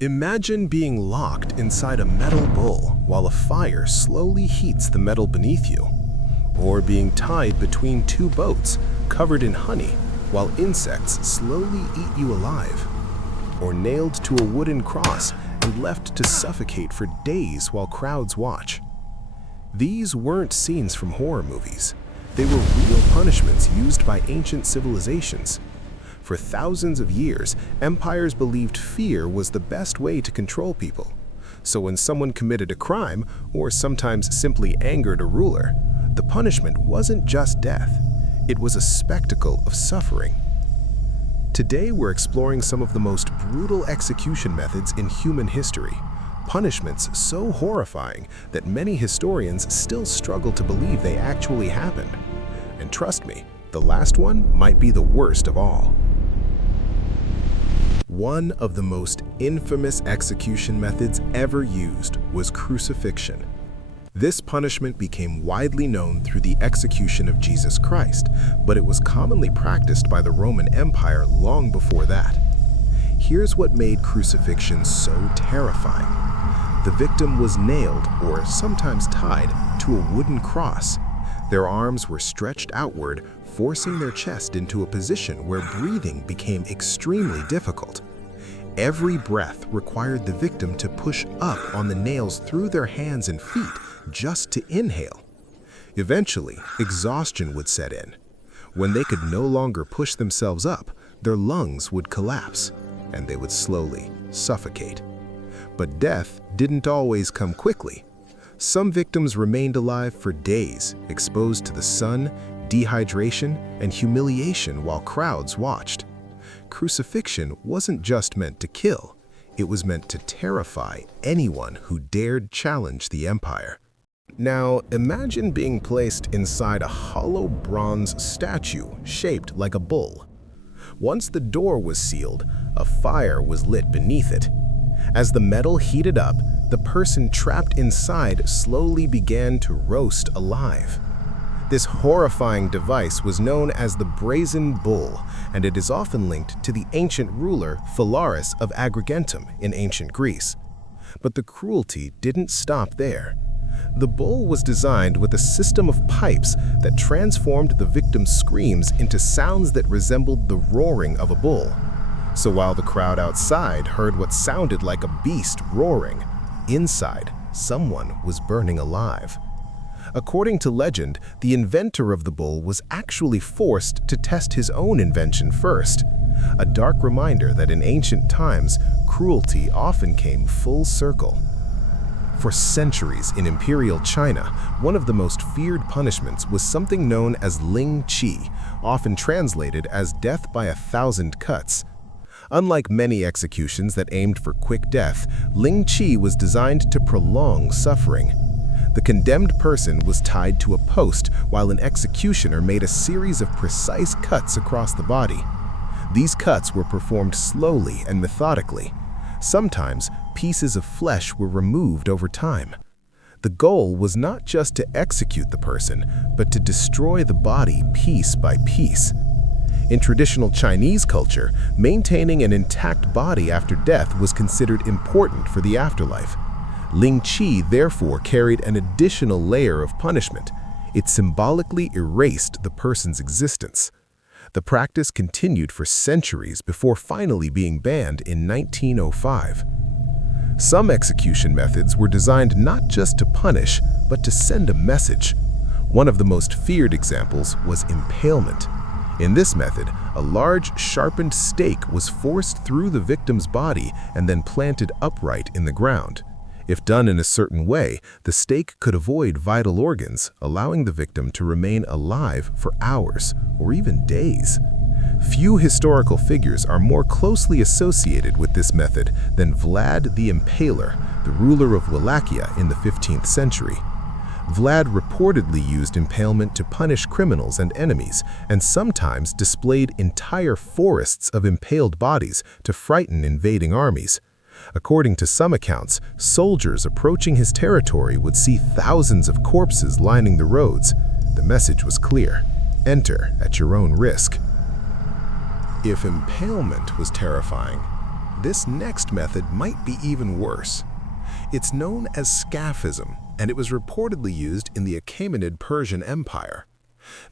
Imagine being locked inside a metal bull while a fire slowly heats the metal beneath you, or being tied between two boats covered in honey while insects slowly eat you alive, or nailed to a wooden cross and left to suffocate for days while crowds watch. These weren't scenes from horror movies. They were real punishments used by ancient civilizations. For thousands of years, empires believed fear was the best way to control people. So when someone committed a crime, or sometimes simply angered a ruler, the punishment wasn't just death. It was a spectacle of suffering. Today we're exploring some of the most brutal execution methods in human history. Punishments so horrifying that many historians still struggle to believe they actually happened. And trust me, the last one might be the worst of all. One of the most infamous execution methods ever used was crucifixion. This punishment became widely known through the execution of Jesus Christ, but it was commonly practiced by the Roman Empire long before that. Here's what made crucifixion so terrifying. The victim was nailed, or sometimes tied, to a wooden cross. Their arms were stretched outward, forcing their chest into a position where breathing became extremely difficult. Every breath required the victim to push up on the nails through their hands and feet just to inhale. Eventually, exhaustion would set in. When they could no longer push themselves up, their lungs would collapse, and they would slowly suffocate. But death didn't always come quickly. Some victims remained alive for days, exposed to the sun, dehydration, and humiliation while crowds watched. Crucifixion wasn't just meant to kill, it was meant to terrify anyone who dared challenge the empire. Now, imagine being placed inside a hollow bronze statue shaped like a bull. Once the door was sealed, a fire was lit beneath it. As the metal heated up, the person trapped inside slowly began to roast alive. This horrifying device was known as the Brazen Bull, and it is often linked to the ancient ruler Phalaris of Agrigentum in ancient Greece. But the cruelty didn't stop there. The bull was designed with a system of pipes that transformed the victim's screams into sounds that resembled the roaring of a bull. So while the crowd outside heard what sounded like a beast roaring, inside, someone was burning alive. According to legend, the inventor of the bull was actually forced to test his own invention first, a dark reminder that in ancient times, cruelty often came full circle. For centuries in imperial China, one of the most feared punishments was something known as Lingchi, often translated as death by 1,000 cuts. Unlike many executions that aimed for quick death, Lingchi was designed to prolong suffering. The condemned person was tied to a post while an executioner made a series of precise cuts across the body. These cuts were performed slowly and methodically. Sometimes, pieces of flesh were removed over time. The goal was not just to execute the person, but to destroy the body piece by piece. In traditional Chinese culture, maintaining an intact body after death was considered important for the afterlife. Lingchi therefore carried an additional layer of punishment. It symbolically erased the person's existence. The practice continued for centuries before finally being banned in 1905. Some execution methods were designed not just to punish, but to send a message. One of the most feared examples was impalement. In this method, a large, sharpened stake was forced through the victim's body and then planted upright in the ground. If done in a certain way, the stake could avoid vital organs, allowing the victim to remain alive for hours or even days. Few historical figures are more closely associated with this method than Vlad the Impaler, the ruler of Wallachia in the 15th century. Vlad reportedly used impalement to punish criminals and enemies, and sometimes displayed entire forests of impaled bodies to frighten invading armies. According to some accounts, soldiers approaching his territory would see thousands of corpses lining the roads. The message was clear: enter at your own risk. If impalement was terrifying, this next method might be even worse. It's known as Scaphism, and it was reportedly used in the Achaemenid Persian Empire.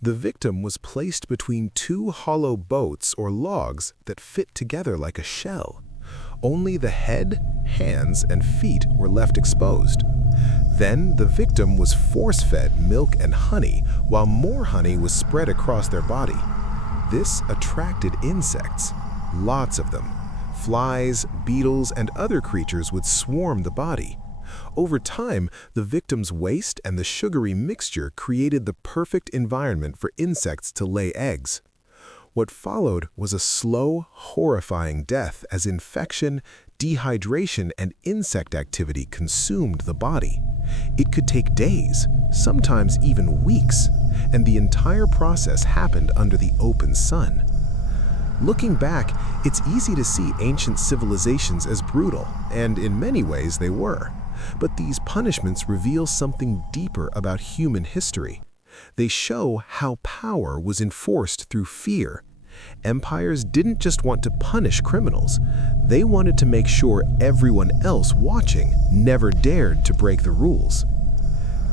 The victim was placed between two hollow boats or logs that fit together like a shell. Only the head, hands, and feet were left exposed. Then the victim was force-fed milk and honey, while more honey was spread across their body. This attracted insects, lots of them. Flies, beetles, and other creatures would swarm the body. Over time, the victim's waste and the sugary mixture created the perfect environment for insects to lay eggs. What followed was a slow, horrifying death as infection, dehydration, and insect activity consumed the body. It could take days, sometimes even weeks, and the entire process happened under the open sun. Looking back, it's easy to see ancient civilizations as brutal, and in many ways they were. But these punishments reveal something deeper about human history. They show how power was enforced through fear. Empires didn't just want to punish criminals. They wanted to make sure everyone else watching never dared to break the rules.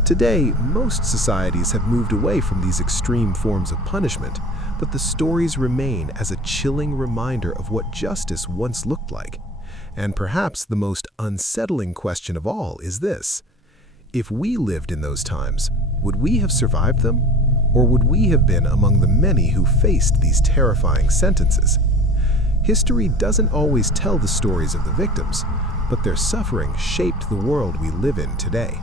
Today, most societies have moved away from these extreme forms of punishment, but the stories remain as a chilling reminder of what justice once looked like. And perhaps the most unsettling question of all is this: if we lived in those times, would we have survived them? Or would we have been among the many who faced these terrifying sentences? History doesn't always tell the stories of the victims, but their suffering shaped the world we live in today.